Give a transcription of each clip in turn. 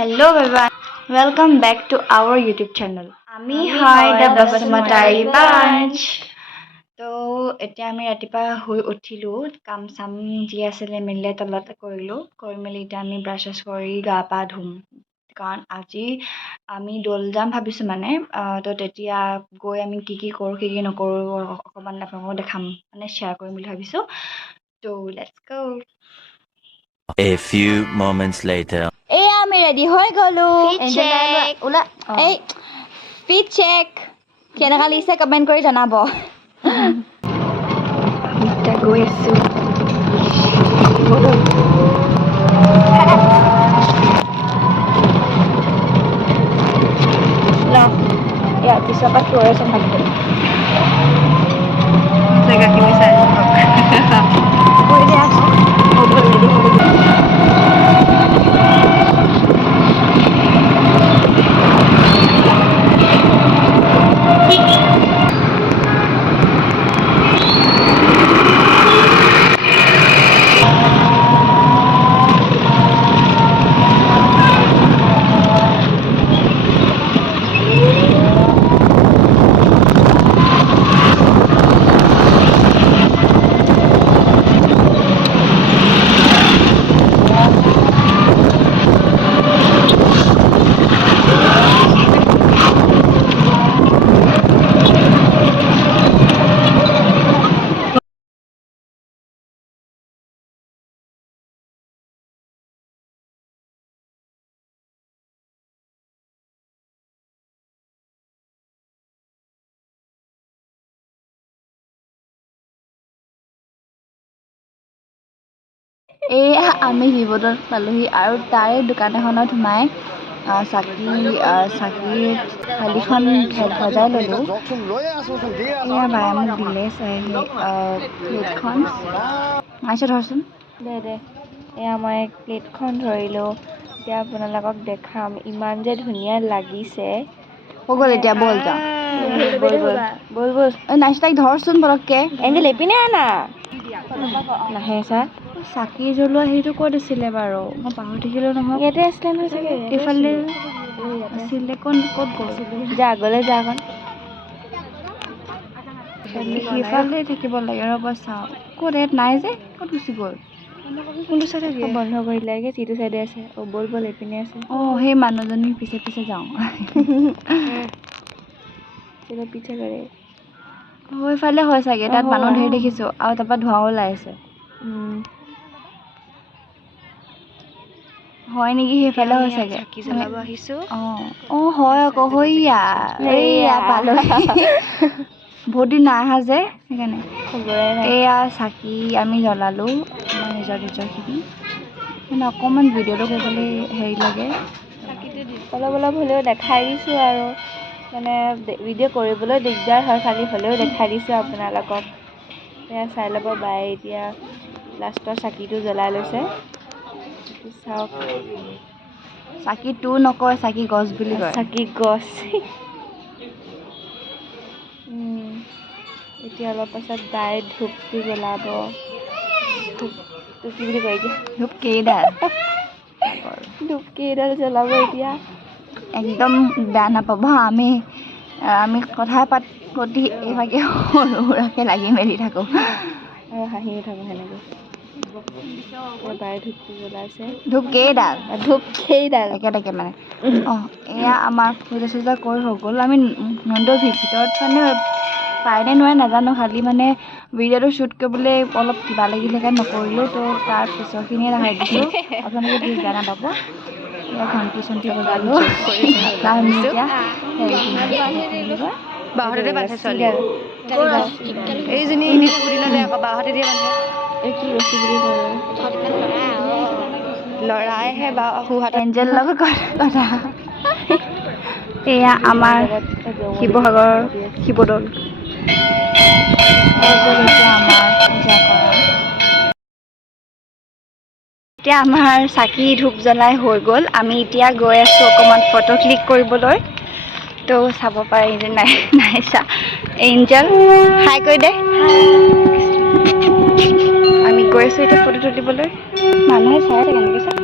Hello everyone, welcome back to our YouTube channel. আমি হয় the Basmati Bunch. তো এতিয়া আমি ৰাতিপুৱা শুই উঠিলো, কাম চাম যি আছিলে মেলিলে তলতে কৰিলো, কৰি মেলি এতিয়া আমি ব্ৰাছ কৰি গা পা ধুম, কাৰণ আজি আমি দৌল যাম ভাবিছো মানে। তো তেতিয়া গৈ আমি কি কি কৰো কি কি নকৰো অকণমান আপোনালোকক দেখাম, মানে শ্বেয়াৰ কৰিম বুলি ভাবিছো। তো let's go. A few moments later. এয়া আমি ৰেডি হৈ গলো। ওলা এই ফিট চেক কেনেকা লিছে কমেন্ট কৰি জনাব। এতিয়া গৈ আছো। ইয়াৰ পিছৰ পৰা থৈ চম্ভালিব জেগাখিনি চাই এয়া আমি শিৱদৌল পালোহি আৰু তাৰে দোকান এখনত সোমাই চাকিৰ থালিখন সজাই ল'লোঁ। এয়া বায়ে মোক দিলে প্লেটখন মাইছে ধৰচোন। দে এয়া মই প্লেটখন ধৰিলোঁ, এতিয়া আপোনালোকক দেখাম, ইমান যে ধুনীয়া লাগিছে। হৈ গ'ল এতিয়া, বল যাওঁ। বল নাইচ তাইক ধৰচোন পটককৈ। এংগেল এপিনে আনা নাহে চা। চাকি জ্বলোৱা সেইটো ক'ত আছিলে বাৰু, মই পাহৰি থাকিলোঁ নহয়। ইয়াতে আছিলে নহয় চাগে, এইফালে আছিলে, ক'ত গ'ল? যা আগলৈ যা অকণ। সেইফালে থাকিব লাগে, ৰ'ব চাওঁ। ক'ত ইয়াত নাই যে, ক'ত গুচি গ'ল? কোনটো চাইডে বন্ধ কৰিলে যিটো চাইডে আছে। বল এইপিনে আছে। সেই মানুহজনীৰ পিছে পিছে যাওঁ। পিছে কৰে সেইফালে হয় চাগে, তাত মানুহ ধেৰ দেখিছোঁ আৰু তাৰপৰা ধোঁৱাও ওলাই আছে। হয় নেকি, সেইফালে হয় চাগে। চাকি জ্বলাব আহিছোঁ। হয় আকৌ, এইয়া পালোহি। বহুত দিন নাই অহা যে সেইকাৰণে। এয়া চাকি আমি জ্বলালোঁ, আমাৰ নিজৰখিনি মানে অকণমান ভিডিঅ'টো কৰিবলৈ হেৰি লাগে, অলপ হ'লেও দেখাই দিছোঁ আৰু, মানে ভিডিঅ' কৰিবলৈ দিগদাৰ হয়, খালি হ'লেও দেখাই দিছোঁ আপোনালোকক। এয়া চাই ল'ব। বাই এতিয়া লাষ্টৰ চাকিটো জ্বলাই লৈছে, চাওক। চাকি তো নকয়, চাকি গছ বুলি কয়। চাকি গছ। এতিয়া অলপ পাছত বাই ধূপটো জ্বলাব। ধূপটো কি বুলি কয় এতিয়া? ধূপ কেইডাল জ্বলাব এতিয়া। একদম বেয়া নাপাব, আমি কথা পাতি এইভাগে সৰু সুৰাকৈ লাগি মেলি থাকোঁ আৰু হাঁহিও থাকোঁ সেনেকৈ। বাই ধূপটো জ্বলাইছে। ধূপ কেইডাল একে মানে। এয়া আমাৰ পূজা চূজা কৰি হৈ গ'ল। আমি ভিতৰত মানে পাই নে নোৱাৰে নাজানো, খালি মানে ভিডিঅ'টো শ্বুট কৰিবলৈ অলপ কিবা লাগিলে কাৰণে নকৰিলোঁ। তো তাৰ পিছৰখিনিয়ে দেখাই দিছোঁ, আপোনালোকে প্লিজ বেয়া নাপাব। এয়া ঘণ্টি চণ্টি বজালোঁ। এতিয়া বাহঁতে বান্ধে ছোৱালী। এইজনী বাহঁতে দিয়ে বান্ধে। এই কি ৰছী বুলি কয়, ল'ৰাইহে এঞ্জেল লগত কথা। এয়া আমাৰ শিৱসাগৰ শিৱদৌল। এতিয়া আমাৰ চাকি ধূপ জ্বলাই হৈ গ'ল। আমি এতিয়া গৈ আছোঁ অকণমান ফটো ক্লিক কৰিবলৈ। তো চাব পাৰি যে নাইছা এঞ্জেল হাই কৈ দে। আমি গৈ আছোঁ এতিয়া ফটো তুলিবলৈ। মানুহে চাই থাকে এনেকৈ চাই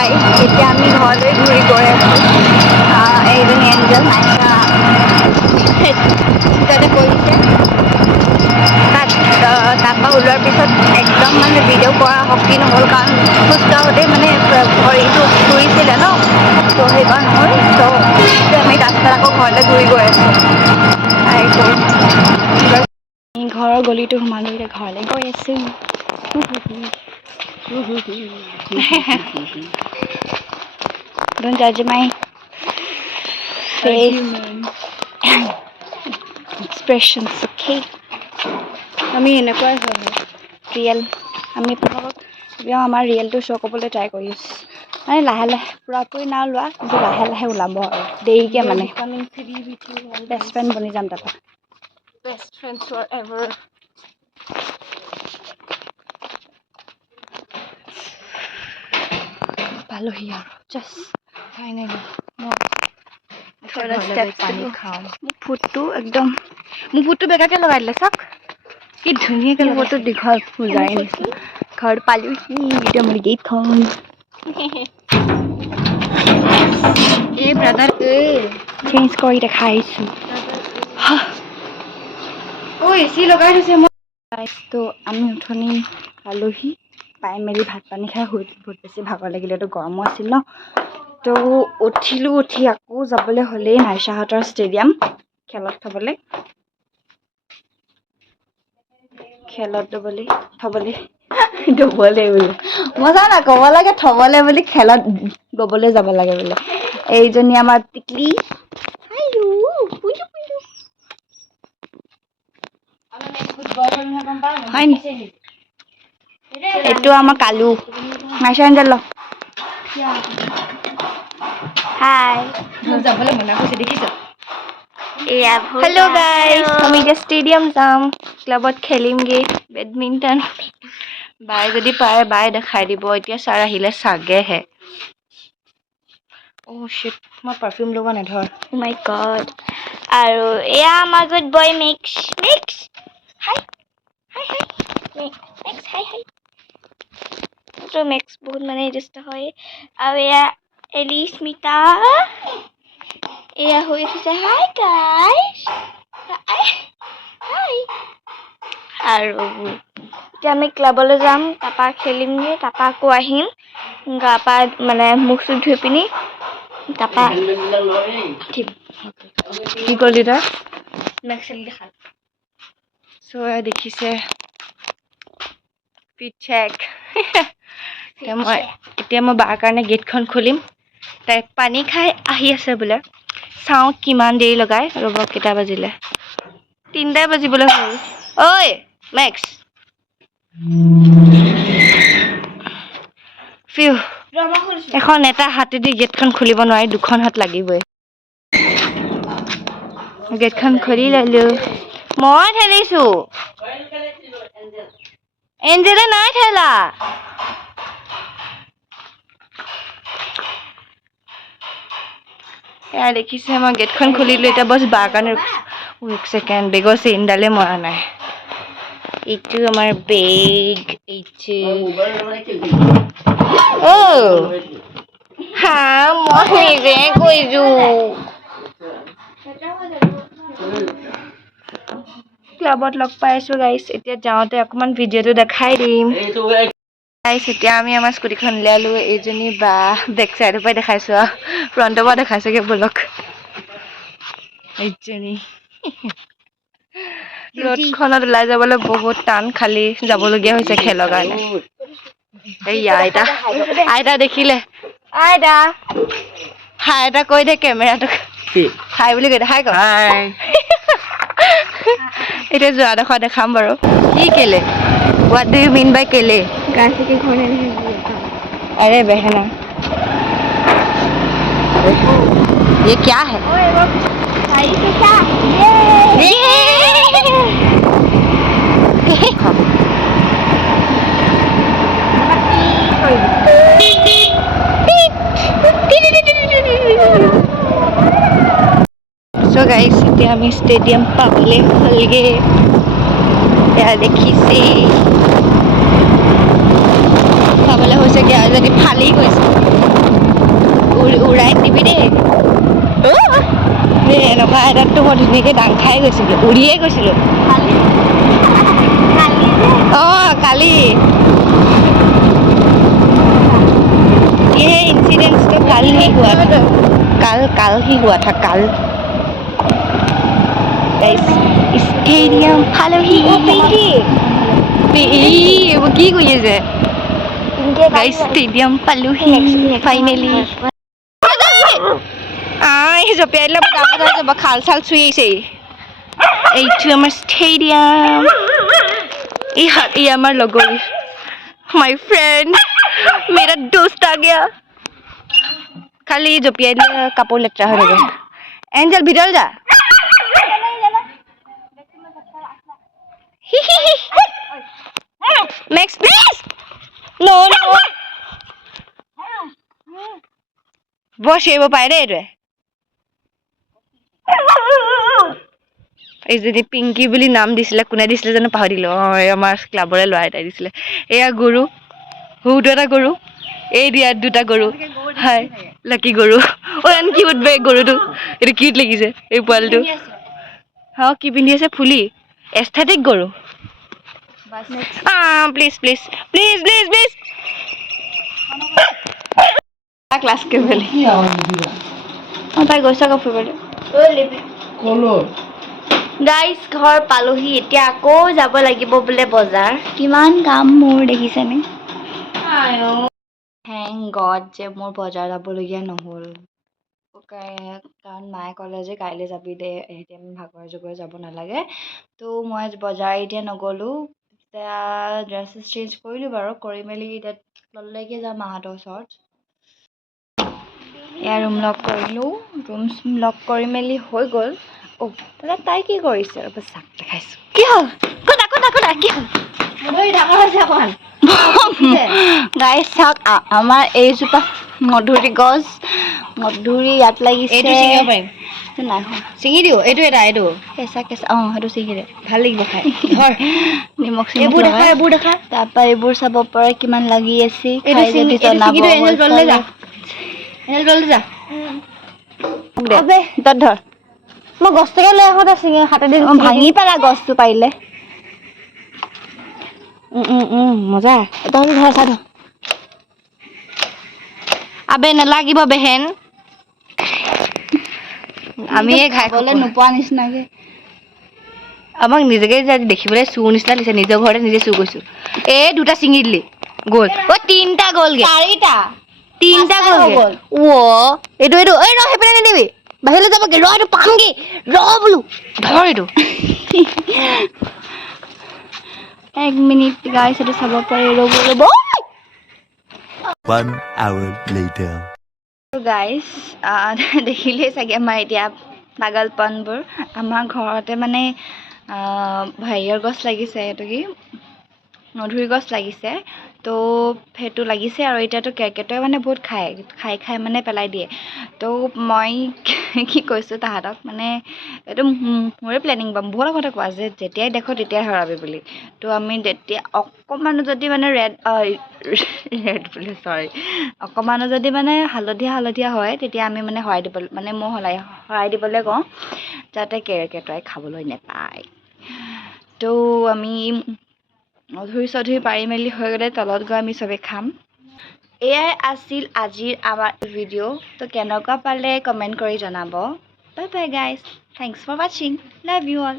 গাইজ এতিয়া আমি ঘৰলৈ ঘূৰি গৈ আছোঁ এইজনী এঞ্জেল নাইকা তাতে কৰিছে তাৰপৰা ওলোৱাৰ পিছত একদম মানে ভিডিঅ' কৰা শক্তি নহ'ল কাৰণ খোজকাঢ়োঁতে মানে ভৰিটো ঘূৰিছিলে ন ত' সেইকাৰণ নহ'ল ত' আমি ৰাস্তাত আকৌ ঘৰলৈ ঘূৰি গৈ আছোঁ ঘৰৰ গলিটো সোমালোঁ এতিয়া ঘৰলৈ গৈ আছোঁ Don't judge my face expressions, okay? আমি এনেকুৱাই হয় ৰিয়েল আমি আপোনালোকক আমাৰ ৰিয়েলটো শ্ব' কৰিবলৈ ট্ৰাই কৰি আছোঁ মানে লাহে লাহে পূৰাপূৰি নাই ওলোৱা কিন্তু লাহে লাহে ওলাব আৰু দেৰিকৈ মানে বেষ্ট ফ্ৰেণ্ড বনি যাম তাৰপৰা বেষ্ট ফ্ৰেণ্ডছ ফৰ এভাৰ পালোহি আৰু জাষ্ট ফাইনেলি পানী খাওঁ মোৰ ফুটটো একদম মোৰ ফুটটো বেগাকৈ লগাই দিলে চাওক কি ধুনীয়াকৈ মোৰ ফুটটো দীঘল পূজাই নিচিনা ঘৰত পালোহি এতিয়া মোৰ গেটখন এই ব্ৰাদাৰ চেঞ্জ কৰি দেখাই আহিছোঁ এচি লগাই থৈছে মই ত' আমি উঠনি পালোহি পাই মেলি ভাত পানী খাই শুই বহুত বেছি ভাগৰ লাগিলেতো গৰমো আছিল ন ত' উঠিলোঁ উঠি আকৌ যাবলৈ হ'লেই নাইচাহঁতৰ ষ্টেডিয়াম খেলত থ'বলৈ বোলো মজা না ক'ব লাগে থ'বলৈ বুলি খেলত গ'বলৈ যাব লাগে বোলে এইজনী আমাৰ টিকলি হয় নি এইটো আমাৰ কালু নাইচা এঞ্জেল হাই যাবলৈ মনা কৰিছে দেখিছ হেল্ল' গাইজ আমি এতিয়া ষ্টেডিয়াম যাম ক্লাবত খেলিমগৈ বেডমিণ্টন বাই যদি পাৰে বাই দেখাই দিব এতিয়া ছাৰ আহিলে চাগেহে শিট মই পাৰফিউম লগোৱা নাই ধৰ মাই গড আৰু এয়া আমাৰ গুড বয় মিক্স হাই তো মেক্স বহুত মানে ইষ্ট হয় আৰু এয়া এলি স্মিতা এয়া হৈ উঠিছে হাই গাইজ হাই আৰু এতিয়া আমি ক্লাবলৈ যাম তাৰপৰা খেলিমগৈ তাৰপৰা আকৌ আহিম গা পা মানে মুখ চুখ ধুই পিনি তাৰপৰা কি কৰিলি তই চ' দেখিছে ফিট চেক এতিয়া মই বাৰ কাৰণে গেটখন খুলিম তাই পানী খাই আহি আছে বোলে চাওঁ কিমান দেৰি লগাই ৰ'ব কেইটা বাজিলে 3টাই বাজিবলৈ হ'ল ঐ মেক্স ফিউ এখন এটা হাতেদি গেটখন খুলিব নোৱাৰি দুখন হাত লাগিবই গেটখন খুলি ল'লো মই ঠেলিছোঁ এঞ্জেলে নাই ঠেলা এয়া দেখিছে মই গেটখন খুলিলোঁ এতিয়া বছ বাৰ কাৰণে এক ছেকেণ্ড বেগৰ চেইনডালে মৰা নাই এইটো আমাৰ বেগ এইটো হা মই নিজে কৈছোঁ ক্লাবত লগ পাই আছোঁ গাইছ এতিয়া যাওঁতে অকণমান ভিডিঅ'টো দেখাই দিম গাইছ এতিয়া আমি আমাৰ স্কুটিখন উলিয়ালোঁ এইজনী বা বেক চাইডৰ পৰাই দেখাইছোঁ আৰু ফ্ৰণ্টৰ পৰা দেখাইছোঁগৈ ব'লক এইজনী ৰ'দখনত ওলাই যাবলৈ বহুত টান খালি যাবলগীয়া হৈছে খেলৰ কাৰণে এইয়া আইতা দেখিলে আইতা হাই এটা কৈ দে কেমেৰাটোক হাই বুলি কৈ দে হাই ক এতিয়া যোৱাডোখৰ দেখাম বাৰু কি কেলে what do you mean by কেলে अरे बहना ये क्या है So guys, এতিয়া আমি ষ্টেডিয়াম পাবলৈ হ'লগে এয়া দেখিছে চাবলৈ হৈছেগৈ আৰু যদি ফালি গৈছে উৰাই দিবি দেই এনেকুৱা এটাততো মই ধুনীয়াকৈ দাং খাই গৈছিলোঁ উৰিয়ে গৈছিলোঁ অঁ কালি ये इंसिडेंट्स तो कल ही हुआ था कल ही हुआ था कल स्टेडियम हेलो ही पिंकी वो की कोई है गाइस स्टेडियम पालू ही फाइनली এই জপিয়াই দিলে ডাঙৰ হৈ যাব খাল চাল চুই আহিছে এইটো আমাৰ ষ্টেডিয়াম এই আমাৰ লগৰী माय फ्रेंड मेरा दोस्त आ गया खाली जपियाई दिले कापोर लेतरा हो गए एंजल भीतर जा मैक्स प्लीज नो नो बस ये पाए रे रे এই যদি পিংকি বুলি নাম দিছিলে কোনে দিছিলে জানো পাহৰিলো আমাৰ ক্লাবৰে ল'ৰা এটাই দিছিলে এয়া গৰু হুটো এটা গৰু এই দিয়া দুটা গৰু হাই লাকি গৰু এন কিউট বে গৰুটো এটা কিউট লাগিছে এই পোৱালটো হ্যাঁ কি পিন্ধি আছে ফুলি এস্থেটিক গৰু please please please please please class কৰিবলৈ তাই গৈছে আকৌ ফুৰিবলৈ গাইজ ঘৰ পালোহি এতিয়া আকৌ যাব লাগিব বোলে বজাৰ কিমান কাম মোৰ দেখিছেনে থেংক গড যে মোৰ বজাৰ যাবলগীয়া নহ'ল কাৰণ মায়ে ক'লে যে কাইলৈ যাবি দে এতিয়া আমি ভাগৰে জোগৰে যাব নালাগে তো মই বজাৰ এতিয়া নগ'লোঁ এতিয়া ড্ৰেছ চেঞ্জ কৰিলোঁ বাৰু কৰি মেলি এতিয়া তললৈকে যাম মাহঁতৰ ওচৰত এয়া ৰুম লক কৰিলোঁ ৰুম লক কৰি মেলি হৈ গ'ল দাদা তাই কি কৰিছে ৰ'ব চাক দেখাইছোঁ কি হ'ল কোনা কোনা কোনা কি হ'ল ডাঙৰ হৈছে অকণমান গাই চাওক আমাৰ এইজোপা মধুৰি গছ মধুৰি ইয়াত লাগিছে এইটো ছিঙিব পাৰিম নাই ছিঙি দিওঁ এইটো এটা এইটো কেঁচা কেঁচা অঁ সেইটো ছিঙি দে ভাল লাগিব খাই ধৰ নিমখ এইবোৰ দেখা তাৰপৰা এইবোৰ চাব পাৰে কিমান লাগি আছে খাই যদি জনাব যা তই ধৰ মই গছটোকে লৈ আহোঁ চিঙি হাতেদি ভাঙি পেলা গছটো পাৰিলে মজা তহঁতি ধৰ চা ধৰ আবে নালাগিব বেহেন আমি খাবলৈ নোপোৱা নিচিনাকে আমাক নিজকে দেখিবলৈ চুৰ নিচিনা দিছে নিজৰ ঘৰতে নিজে চুৰ কৰিছোঁ এই দুটা ছিঙি দিলি গ'ল তিনিটা গ'লগে তিনিটা গ'ল এইটো এইটো এই ৰ সেইপিনে নিদিবি বাহিৰলৈ যাবগে ৰ এইটো পামগে ৰ বোলো ধৰ এইটো এক মিনিট গাইছ এইটো চাব পাৰি ৰ'ব ৰ'ব 1 hour later গাইছ দেখিলেই চাগে আমাৰ এতিয়া পাগলপনবোৰ আমাৰ ঘৰতে মানে হেৰিয়ৰ গছ লাগিছে এইটো কি মধুৰি গছ লাগিছে তো সেইটো লাগিছে আৰু এতিয়াতো কেৰ্কেটুৱাই মানে বহুত খাই মানে পেলাই দিয়ে তো মই কি কৈছোঁ তাহাঁতক মানে এইটো মোৰে প্লেনিং বা বহুত আগতে কোৱা যে যেতিয়াই দেখোঁ তেতিয়াই হৰাবি বুলি তো আমি তেতিয়া অকণমানো যদি মানে ৰেড বুলি চৰি অকণমানো যদি মানে হালধীয়া হয় তেতিয়া আমি মানে হৰাই দিব মানে মই হৰাই দিবলৈ কওঁ যাতে কেৰ্কেটুৱাই খাবলৈ নেপায় তো আমি মধুৰি চধুৰি পাৰি মেলি হৈ গ'লে তলত গৈ আমি চবেই খাম এয়াই আছিল আজিৰ আমাৰ ভিডিঅ' তো কেনেকুৱা পালে কমেণ্ট কৰি জনাব bye bye guys thanks for ৱাচিং লাভ ইউ অল